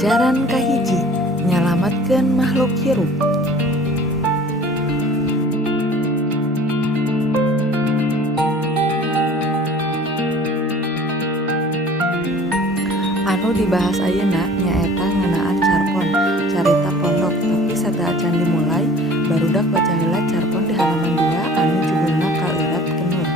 Pelajaran kahiji, nyalamatkeun makhluk hirup. Anu dibahas ayeuna nyaeta ngeunaan carpon, carita pondok. Tapi sateat can dimulai, barudak baca heula carpon di halaman 2 anu judulna Kaeurat Kenur.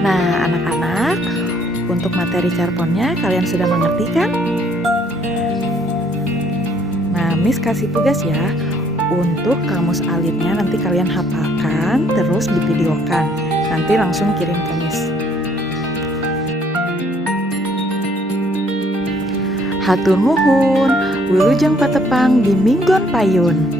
Nah, anak-anak, untuk materi carponnya kalian sudah mengerti kan? Nah, Miss kasih tugas ya. Untuk kamus alitnya nanti kalian hafalkan, terus divideokan. Nanti langsung kirim ke Miss. Hatur nuhun, wilujeng patepang di Minggon Payun.